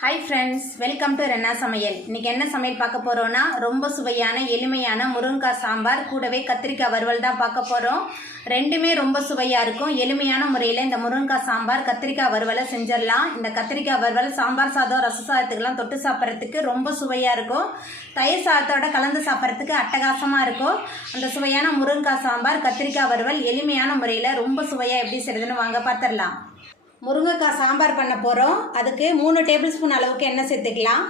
Hi friends, welcome to Renna சமையல். இன்றைக்கி என்ன சமையல் பார்க்க போகிறோன்னா, ரொம்ப சுவையான எளிமையான முருங்கைக்காய் சாம்பார் கூடவே கத்திரிக்காய் வறுவல் தான் பார்க்க போகிறோம். ரெண்டுமே ரொம்ப சுவையாக இருக்கும். எளிமையான முறையில் இந்த முருங்கைக்காய் சாம்பார் கத்திரிக்காய் வறுவலை செஞ்சிடலாம். இந்த கத்திரிக்காய் வறுவல் சாம்பார் சாதம் ரச சாதத்துக்கெல்லாம் தொட்டு சாப்பிட்றதுக்கு ரொம்ப சுவையாக இருக்கும். தயிர் சாதத்தோட கலந்து சாப்பிட்றதுக்கு அட்டகாசமாக இருக்கும். அந்த சுவையான முருங்கைக்காய் சாம்பார் கத்திரிக்காய் வறுவல் எளிமையான முறையில் ரொம்ப சுவையாக எப்படி செய்யுதுன்னு வாங்க பார்த்துடலாம். முருங்கைக்காய் சாம்பார் பண்ண போகிறோம். அதுக்கு 3 டேபிள் ஸ்பூன் அளவுக்கு எண்ணெய் சேர்த்துக்கலாம்.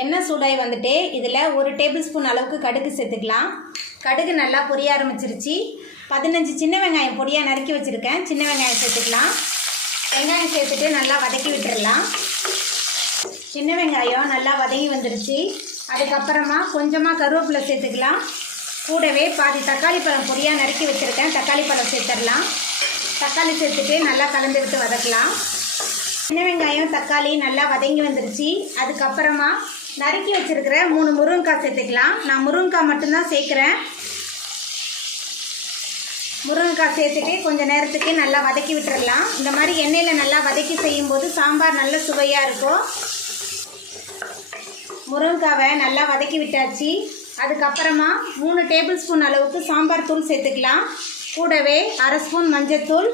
எண்ணெய் சூடாகி வந்துட்டு இதில் 1 டேபிள் ஸ்பூன் அளவுக்கு கடுகு சேர்த்துக்கலாம். கடுகு நல்லா பொரிய ஆரம்பிச்சிருச்சு. 15 சின்ன வெங்காயம் பொடியாக நறுக்கி வச்சுருக்கேன். சின்ன வெங்காயம் சேர்த்துக்கலாம். வெங்காயம் சேர்த்துட்டு நல்லா வதக்கி விட்டுடலாம். சின்ன வெங்காயம் நல்லா வதங்கி வந்துருச்சு. அதுக்கப்புறமா கொஞ்சமாக கருவேப்பிலை சேர்த்துக்கலாம். கூடவே பாதி தக்காளி பழம் பொடியாக நறுக்கி வச்சுருக்கேன். தக்காளி பழம் சேர்த்துடலாம். தக்காளி சேர்த்துட்டு நல்லா கலந்து விட்டு வதக்கலாம். சின்ன வெங்காயம் தக்காளி நல்லா வதங்கி வந்துருச்சு. அதுக்கப்புறமா நறுக்கி வச்சுருக்கிற 3 முருங்கைக்காய் சேர்த்துக்கலாம். நான் முருங்கைக்காய் மட்டும்தான் சேர்க்குறேன். முருங்கைக்காய் சேர்த்துட்டு கொஞ்சம் நேரத்துக்கு நல்லா வதக்கி விட்டுடலாம். இந்த மாதிரி எண்ணெயில் நல்லா வதக்கி செய்யும்போது சாம்பார் நல்ல சுவையாக இருக்கும். முருங்கைக்காவை நல்லா வதக்கி விட்டாச்சு. அதுக்கப்புறமா 3 டேபிள் ஸ்பூன் அளவுக்கு சாம்பார் தூள் சேர்த்துக்கலாம். கூடவே 1/2 ஸ்பூன் மஞ்சள்தூள்,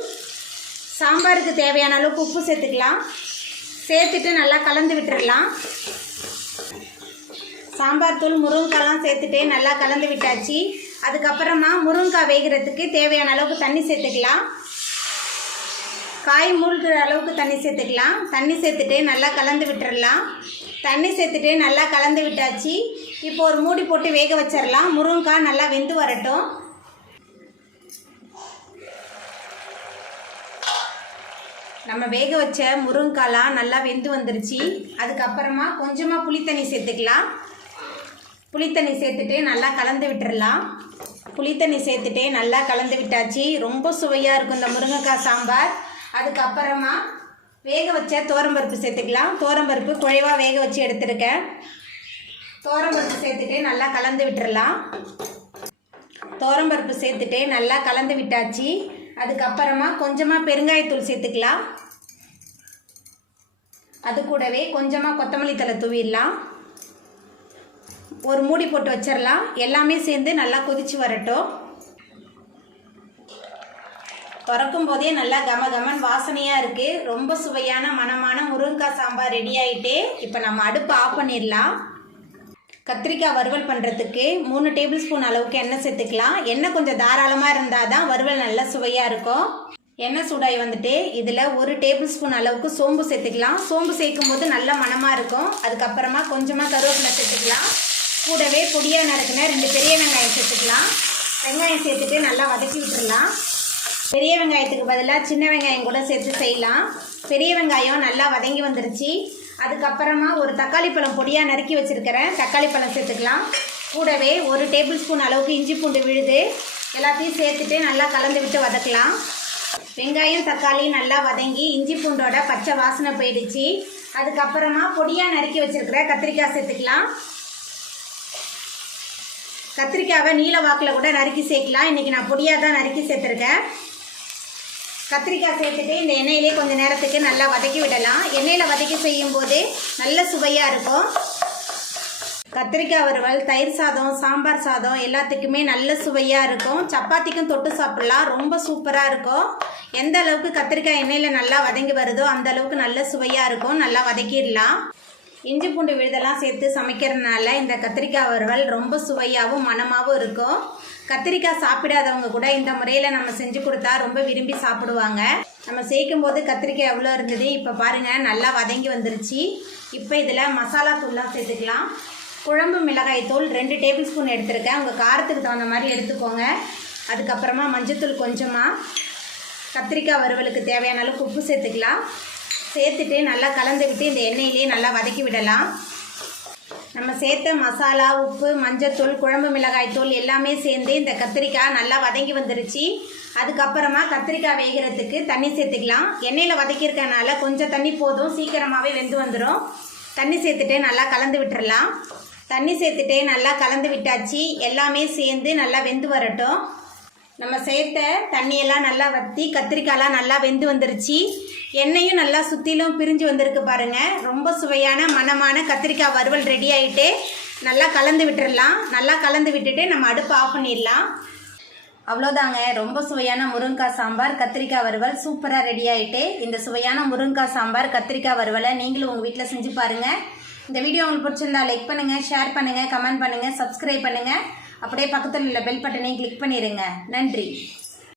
சாம்பாருக்கு தேவையான அளவுக்கு உப்பு சேர்த்துக்கலாம். சேர்த்துட்டு நல்லா கலந்து விட்டுடலாம். சாம்பார் தூள் முருங்கைக்காய்லாம் சேர்த்துட்டு நல்லா கலந்து விட்டாச்சு. அதுக்கப்புறமா முருங்கைக்காய் வேகிறதுக்கு தேவையான அளவுக்கு தண்ணி சேர்த்துக்கலாம். காய் மூழ்கிற அளவுக்கு தண்ணி சேர்த்துக்கலாம். தண்ணி சேர்த்துட்டு நல்லா கலந்து விட்டுடலாம். தண்ணி சேர்த்துட்டு நல்லா கலந்து விட்டாச்சு. இப்போ ஒரு மூடி போட்டு வேக வச்சிடலாம். முருங்கைக்காய் நல்லா வெந்து வரட்டும். நம்ம வேக வச்ச முருங்கைக்காய்லாம் நல்லா வெந்து வந்துருச்சு. அதுக்கப்புறமா கொஞ்சமாக புளித்தண்ணி சேர்த்துக்கலாம். புளித்தண்ணி சேர்த்துட்டு நல்லா கலந்து விட்டுடலாம். புளித்தண்ணி சேர்த்துட்டு நல்லா கலந்து விட்டாச்சு. ரொம்ப சுவையாக இருக்கும் இந்த முருங்கைக்காய் சாம்பார். அதுக்கப்புறமா வேக வச்ச துவரம்பருப்பு சேர்த்துக்கலாம். துவரம்பருப்பு குழைவாக வேக வச்சு எடுத்துருக்கேன். துவரம்பருப்பு சேர்த்துட்டு நல்லா கலந்து விட்டுடலாம். துவரம்பருப்பு சேர்த்துட்டு நல்லா கலந்து விட்டாச்சு. அதுக்கப்புறமா கொஞ்சமாக பெருங்காயத்தூள் சேர்த்துக்கலாம். அது கூடவே கொஞ்சமாக கொத்தமல்லி தழை தூவிடலாம். ஒரு மூடி போட்டு வச்சிடலாம். எல்லாமே சேர்ந்து நல்லா கொதிச்சு வரட்டும். திறக்கும் போதே நல்லா கமகமன் வாசனையாக இருக்குது. ரொம்ப சுவையான மணமான முருங்கைக்காய் சாம்பார் ரெடி ஆகிட்டு இப்போ நம்ம அடுப்பு ஆஃப் பண்ணிடலாம். கத்திரிக்காய் வறுவல் பண்ணுறதுக்கு 3 டேபிள் ஸ்பூன் அளவுக்கு எண்ணெய் சேர்த்துக்கலாம். எண்ணெய் கொஞ்சம் தாராளமாக இருந்தால் தான் வறுவல் நல்லா சுவையாக இருக்கும். எண்ணெய் சூடாகி வந்துட்டு இதில் 1 டேபிள் ஸ்பூன் அளவுக்கு சோம்பு சேர்த்துக்கலாம். சோம்பு சேர்க்கும் போது நல்ல மணமாக இருக்கும். அதுக்கப்புறமா கொஞ்சமாக கருவேப்பிலை சேர்த்துக்கலாம். கூடவே பொடியாக நறுக்குன 2 பெரிய வெங்காயம் சேர்த்துக்கலாம். வெங்காயம் சேர்த்துட்டு நல்லா வதக்கி விட்டுடலாம். பெரிய வெங்காயத்துக்கு பதிலாக சின்ன வெங்காயம் கூட சேர்த்து செய்யலாம். பெரிய வெங்காயம் நல்லா வதங்கி வந்துருச்சு. அதுக்கப்புறமா ஒரு தக்காளி பழம் பொடியாக நறுக்கி வச்சுருக்கிறேன். தக்காளி பழம் சேர்த்துக்கலாம். கூடவே 1 டேபிள் ஸ்பூன் அளவுக்கு இஞ்சி பூண்டு விழுது எல்லாத்தையும் சேர்த்துட்டு நல்லா கலந்து விட்டு வதக்கலாம். வெங்காயம் தக்காளி நல்லா வதங்கி இஞ்சி பூண்டோட பச்சை வாசனை போயிடுச்சு. அதுக்கப்புறமா பொடியாக நறுக்கி வச்சுருக்கிற கத்திரிக்காய் சேர்த்துக்கலாம். கத்திரிக்காவை நீல வாக்கில் கூட நறுக்கி சேர்க்கலாம். இன்றைக்கி நான் பொடியாக தான் நறுக்கி சேர்த்துருக்கேன். கத்திரிக்காய் சேர்த்துட்டு இந்த எண்ணெயிலே கொஞ்சம் நேரத்துக்கு நல்லா வதக்கி விடலாம். எண்ணெயில் வதக்கி செய்யும்போது நல்ல சுவையாக இருக்கும். கத்திரிக்காய் வறுவல் தயிர் சாதம் சாம்பார் சாதம் எல்லாத்துக்குமே நல்ல சுவையாக இருக்கும். சப்பாத்திக்கும் தொட்டு சாப்பிட்லாம். ரொம்ப சூப்பராக இருக்கும். எந்த அளவுக்கு கத்திரிக்காய் எண்ணெயில் நல்லா வதங்கி வருதோ அந்த அளவுக்கு நல்ல சுவையாக இருக்கும். நல்லா வதக்கிடலாம். இஞ்சி பூண்டு விழுதெல்லாம் சேர்த்து சமைக்கிறதுனால இந்த கத்திரிக்காய் வறுவல் ரொம்ப சுவையாகவும் மணமாகவும் இருக்கும். கத்திரிக்காய் சாப்பிடாதவங்க கூட இந்த முறையில் நம்ம செஞ்சு கொடுத்தா ரொம்ப விரும்பி சாப்பிடுவாங்க. நம்ம சேர்க்கும் போது கத்திரிக்காய் எவ்வளோ இருந்தது இப்போ பாருங்கள் நல்லா வதங்கி வந்துருச்சு. இப்போ இதில் மசாலா தூள்லாம் சேர்த்துக்கலாம். குழம்பு மிளகாய் தூள் 2 டேபிள் ஸ்பூன் எடுத்துருக்கேன். உங்கள் காரத்துக்கு தகுந்த மாதிரி எடுத்துக்கோங்க. அதுக்கப்புறமா மஞ்சத்தூள் கொஞ்சமாக, கத்திரிக்காய் வறுவலுக்கு தேவையான அளவுக்கு உப்பு சேர்த்துக்கலாம். சேர்த்துட்டு நல்லா கலந்து விட்டு இந்த எண்ணெயிலே நல்லா வதக்கி விடலாம். நம்ம சேர்த்த மசாலா உப்பு மஞ்சத்தூள் குழம்பு மிளகாய் தூள் எல்லாமே சேர்ந்து இந்த கத்திரிக்காய் நல்லா வதங்கி வந்துருச்சு. அதுக்கப்புறமா கத்திரிக்காய் வேகிறதுக்கு தண்ணி சேர்த்துக்கலாம். எண்ணெயில் வதக்கியிருக்கனால கொஞ்சம் தண்ணி போதும், சீக்கிரமாகவே வெந்து வந்துடும். தண்ணி சேர்த்துட்டு நல்லா கலந்து விட்டுடலாம். தண்ணி சேர்த்துட்டு நல்லா கலந்து விட்டாச்சு. எல்லாமே சேர்ந்து நல்லா வெந்து வரட்டும். நம்ம சேர்த்த தண்ணியெல்லாம் நல்லா வற்றி கத்திரிக்காயெலாம் நல்லா வெந்து வந்துருச்சு. எண்ணெயும் நல்லா சுற்றிலும் பிரிஞ்சு வந்திருக்கு பாருங்கள். ரொம்ப சுவையான மணமான கத்திரிக்காய் வறுவல் ரெடி ஆகிட்டு நல்லா கலந்து விட்டுடலாம். நல்லா கலந்து விட்டுட்டு நம்ம அடுப்பை ஆஃப் பண்ணிடலாம். அவ்வளோதாங்க, ரொம்ப சுவையான முருங்கைக்காய் சாம்பார் கத்திரிக்காய் வறுவல் சூப்பராக ரெடி ஆகிட்டு. இந்த சுவையான முருங்கைக்காய் சாம்பார் கத்திரிக்காய் வறுவலை நீங்களும் உங்கள் வீட்டில் செஞ்சு பாருங்கள். இந்த வீடியோ உங்களுக்கு பிடிச்சிருந்தா லைக் பண்ணுங்கள், ஷேர் பண்ணுங்கள், கமெண்ட் பண்ணுங்கள், சப்ஸ்கிரைப் பண்ணுங்கள். அப்படியே பக்கத்தில் உள்ள பெல் பட்டனையும் கிளிக் பண்ணிடுங்க. நன்றி.